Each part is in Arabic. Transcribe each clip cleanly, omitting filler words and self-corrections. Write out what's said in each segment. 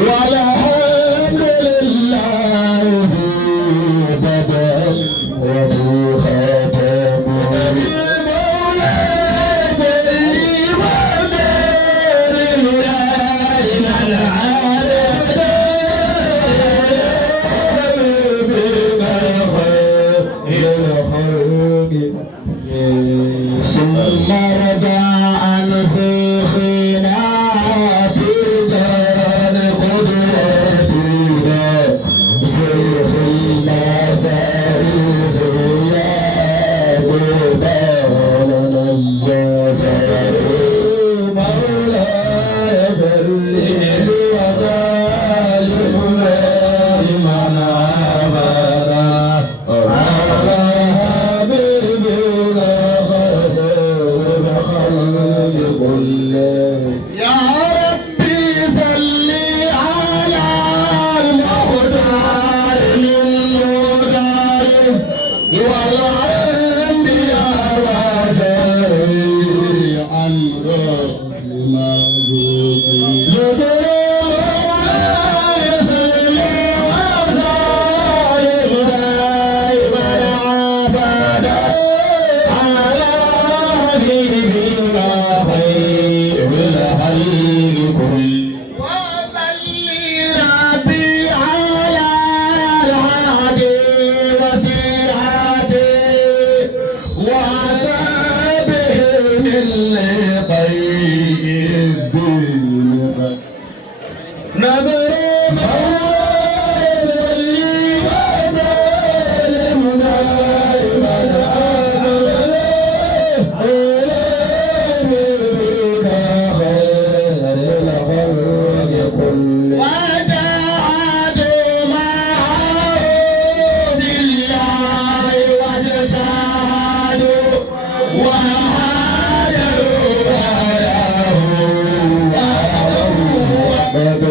والحمد لله في بدن وفي ختم مولاي سيدي ودين دائما العدد بما خير الخلق ثم رضى عن شيخنا تيجان قدوتنا شيخ المسائح يا قبالنا الزفر مولاي صل وسلم دائما ابدا على حبيبك خير الخلق كلهم يا ربي صل على المختار من مختار والأنبياء وجميعا ما نظر مولاي وسلم دائما ابدا بك خير الخلق كلهم وجاهدوا معه بالله واجتهدوا وهاجروا وعلوا وقد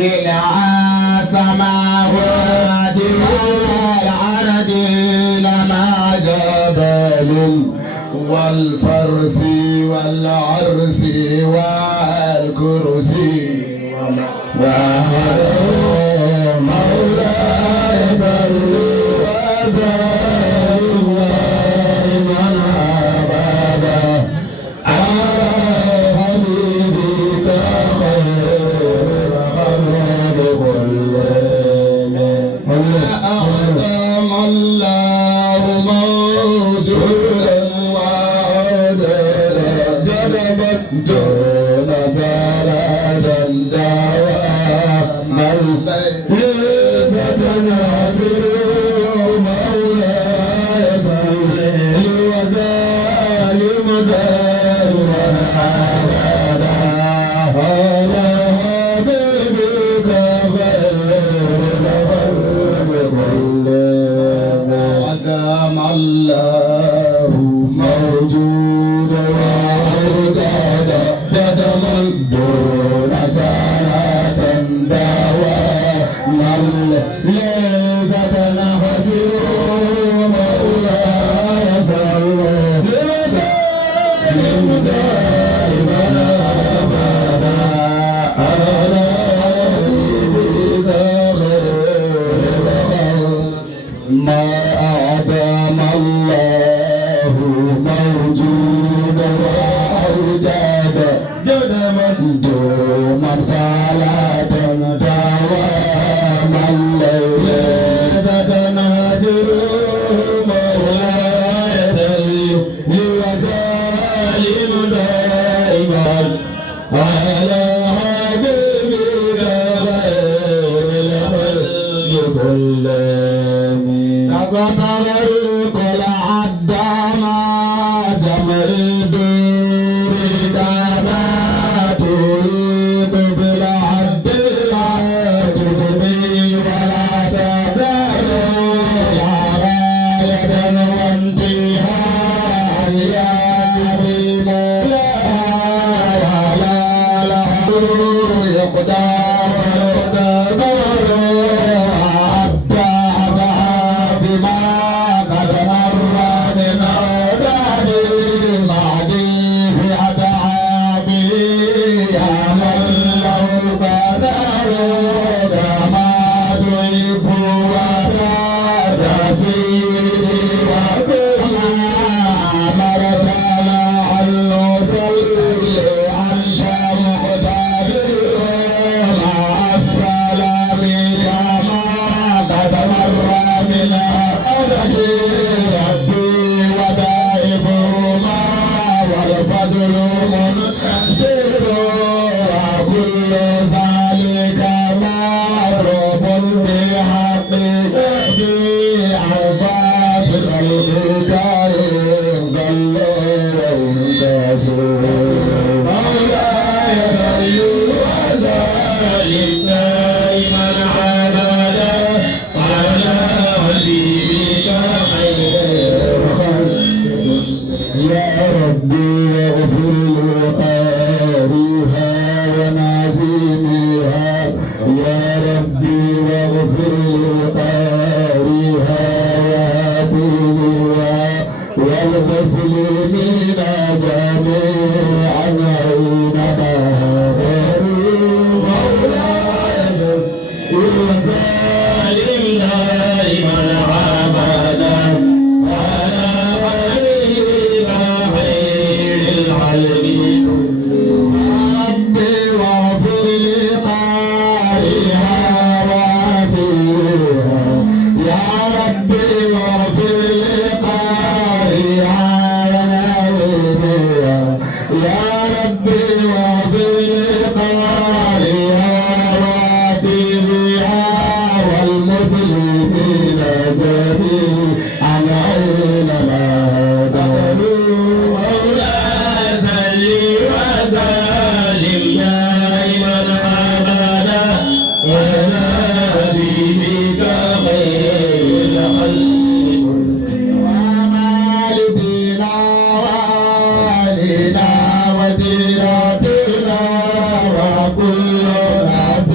ملء سماوات والأرضين مع جبل والفرس والعرس والكرسي مولاي صل وسلم دائما أبدا على حبيبك خير الخلق كلهم أعظم الله موجودا وعدلا جلبت دون صلاة دواما ليس تناصر مولاي صل وسلم دائما أبدا على حبيبك خير الخلق كلهم أعظم الله موجودا وأوجدا جدما دون صلاة دواما ليس تنحصر مولاي صل وسلم دائما أبدا على حبيبك خير الخلق ما أعظم الله موجودا وأوجدا جدما دون صلاة دواما ليس تناظر مولاي وسلم دائما على حبيبك خير الخلق كلهم تستغرق العدام جمع دور دانا تريد بالعد لا تبقي ولا تبقى يا غاية وانتهاء يا كريم لا له يقدر حتى بما قد مر من أوداد المعدي في أتعابي يا من له القدر كما تحب وترضى سيدي وكما أمرتنا أن نصلي أنت مقتدر مع السلام كما قد مر من أبد ربي ودائفهما والفضل منتشر وكل ذلك مضروب بحق في أنفاس الكريم ضل وانتصر مولاي صل وسلم دائما أبدا على حبيبك خير الخلق يا ربي واغفر لقارئها ونازمها يا ربي واغفر لقارئها وحافظها والمسلمين جميعا حينما هاجروا مولاي صل وسلم دائما أبدا على حبيبك خير الخلق ربي واغفر لقارئها وحافظها يا ربي واغفر لقارئها وناظمها يا ربي واغفر لقارئها وحافظها والمسلمين جميعا أينما دخلوا مولاي صل وسلم دائما أبدا على حبيبك خير الخلق ووالدينا ووالدنا وجيراننا وكل ناس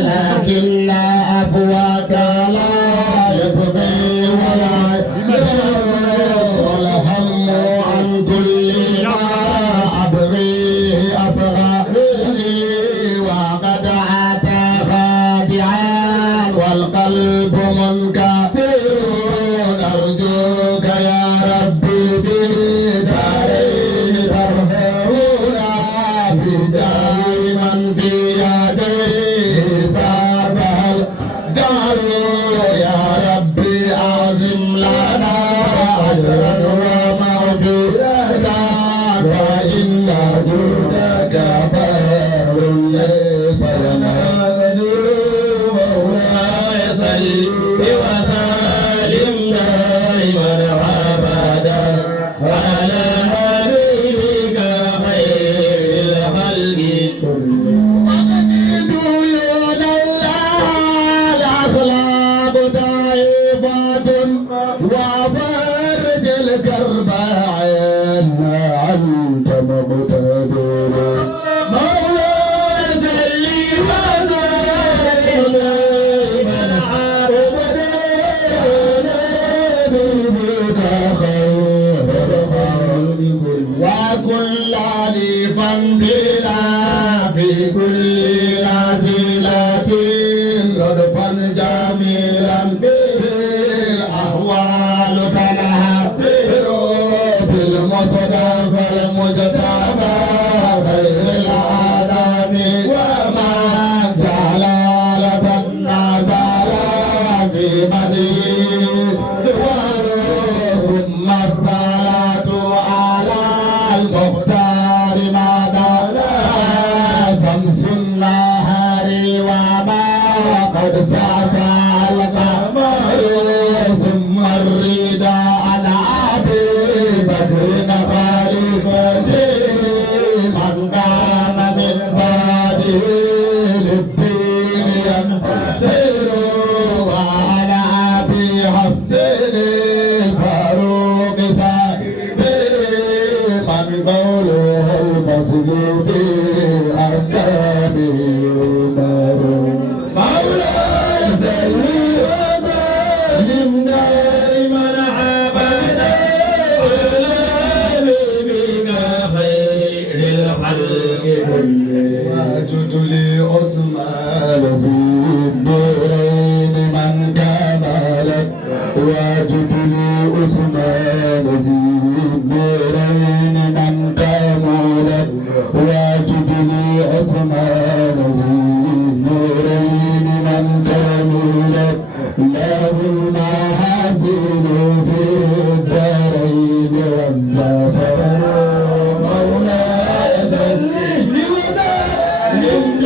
لكن أفواك لا يبغي ولا والهم عن كل ما أبغيه أصغاني وقد أتى خادعا والقلب منكسر أرجوك يا ربي في دارين ترهبنا بدار من في يديه سابه الجار يا ربي أعظم لنا أجرا ومغفرة فإن جودك بار ليس ينال مولاي صل وسلم دائما أبدا على حبيبك خير الخلق وقد ديون الله الأخلاق ضعيفة وفرج الكرب عنا أنت مقتدر مولاي صل وسلم دائما أبدا حبيبك خير الخلق وكل أليفا بنا في كل نازلة لطفا جميلا به الأحوال تنهفر بالمصطفى المجتبى خير الآدم وما جلالة نزل في مدينة ثم الصلاة على المختار مدى شمس النهار وما قد سعى القمر ثم الرداء عن أبي بكر خليفته من قام من بعده للدين ينتصر وعلى أبي حفص الفاروق سائبه من قوله الفصل في أحكامه ينار مولاي صل وسلم دائما أبدا على حبيبك خير الخلق كلهم واجد لي عثمان ذي النورين من كملت واجد لي عثمان ذي النورين من كملت واجد لي عثمان ذي النورين من كملت له المحاسن في الدارين والزفر مولاي صل وسلم